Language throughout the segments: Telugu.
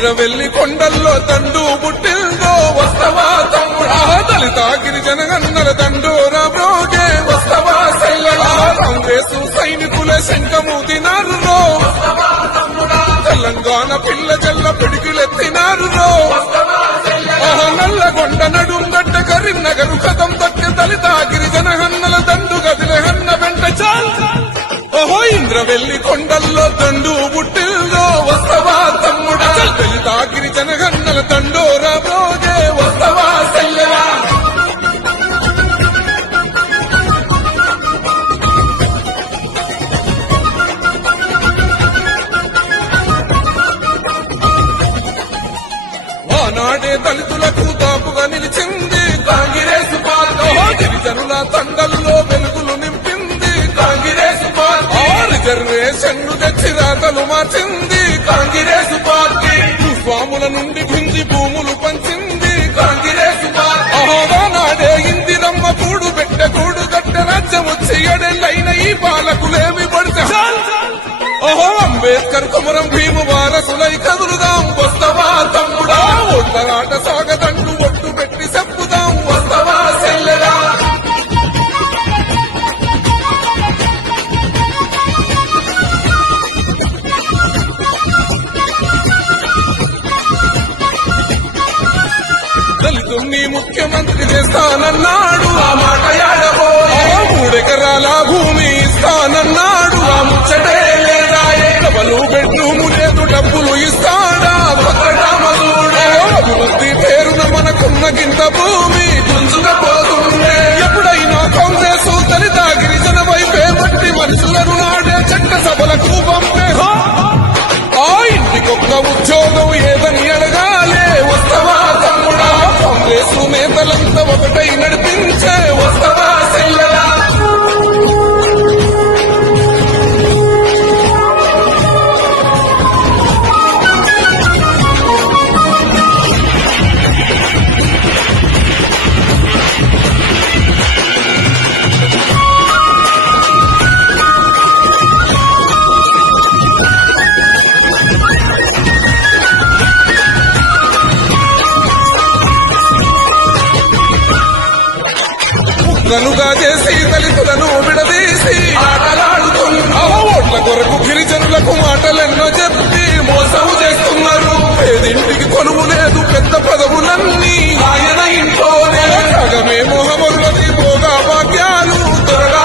ఇంద్రవెల్లి కొండల్లో దండు పుట్టిందో వస్తవా తమ్ముడా దళిత గిరిజన గన్నల దండోరా బ్రోగే వస్తవా సెల్లలా కాంగ్రెసు సైనికుల శంఖమూతినారు తెలంగాణ పిల్ల జల్ల పిడికిలెత్తినారు నల్లగొండ నడుంగడ్డ కరీంనగరు కథం తక్క దళిత గిరిజన హన్నల దండు గదిల హన్న వెంట చాల్ ఓహో ఇంద్రవెల్లి కొండల్లో దండు పుట్టిందో వస్తవా తమ్ముడా దళిత గిరిజన హన్నల దండోరా బ్రోగే వస్తవా సెల్లలా ఆనాడే దళితులకు దాపుగా నిలిచింది కాంగ్రెస్ పార్టీ గిరిజనుల తండల్లో వెలుగులు నింపింది కాంగ్రెస్ పార్టీ రిజర్వేషన్లు తెచ్చి రాతలు మార్చింది కాంగ్రెస్ పార్టీ భూస్వాముల నుండి గుంజి భూములు పంచింది కాంగ్రెస్ పార్టీ ఆనాడే ఇందిరమ్మ కూడు పెట్ట కూడు గట్ట రాజ్యం వచ్చి ఏడెళ్ళైన ఈ పాలకులేమి పడితే ఓహో అంబేద్కర్ కుమరం భీము వారసులై కదులుదాం వస్తవా తమ్ముడా ఓట్లరాట సాగదంటూ ఒట్టు పెట్టి చెప్పుదాం వస్తవా సెల్లెలా దళితుణ్ణి ముఖ్యమంత్రి చేస్తానన్నాడు ఆ మాట యాడబోయే 3 ఎకరాల భూమి ఇస్తానన్నాడు ఆ ముచ్చటే డబలు బెడ్రూము లేదు డబ్బులు ఇస్తాడా అభివృద్ధి పేరున మనకున్న గింత భూమి గుంజుకపోతుండే ఎప్పుడైనా కాంగ్రెస్ దళిత గిరిజన వైపే మట్టి మనుషులను నాడే చట్ట సభలకు పంపే ఆ ఇంటికొక్క ఉద్యోగం ఏదని అడగాలే వస్తవా తమ్ముడా కాంగ్రెస్ నేతలంతా ఒకటై నడిపించే వస్తవా సెల్లలా గనుగా చేసి దళితులను విడదీసి ఆటలాడుతున్నా ఓట్ల కొరకు గిరిజనులకు మాటలెన్నో చెప్పి మోసం చేస్తున్నారు పేదింటికి కొనువు లేదు పెద్ద పదవులన్నీ ఆయన ఇంట్లోనే సగమే మొహమరులది భోగా భాగ్యాలు త్వరగా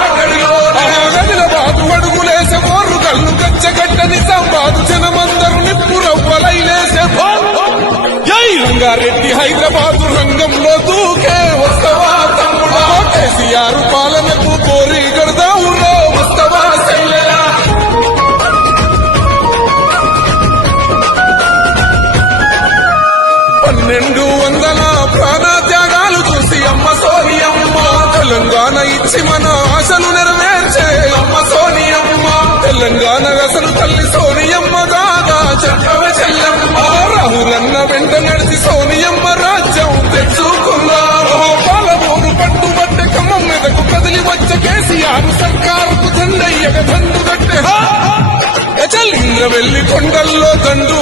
గదిల బాదు అడుగులేసే మోర్రు కళ్ళు గచ్చగట్టని సంబాదు జనమందరు నిప్పు రవ్వలైలేసే రంగారెడ్డి హైదరాబాదు రంగంలో దూకే వస్తవా తమ్ముడా కేసీఆర్ పాలనకు కోరి గడదావులో వస్తవా సెల్లెలా 1200 ప్రాణత్యాగాలు చూసి అమ్మ సోనియమ్మ తెలంగాణ ఇచ్చి మన ఆశలు నెరవేర్చే అమ్మ సోనియమ్మ తెలంగాణ అసలు తల్లి సోనియమ్మ కాదా చెప్పవే చెల్లెమ్మ రాహులన్న వెంట నడిచి సోనియమ్మ రాజ్యం తెచ్చుకున్నారు పాలమూరు పట్టుబట్టే ఖమ్మం మీదకు కదిలి వచ్చే కేసీఆర్ సర్కారుకు దండయ్యక దండు కట్టే ఇంద్రవెల్లి కొండల్లో దండు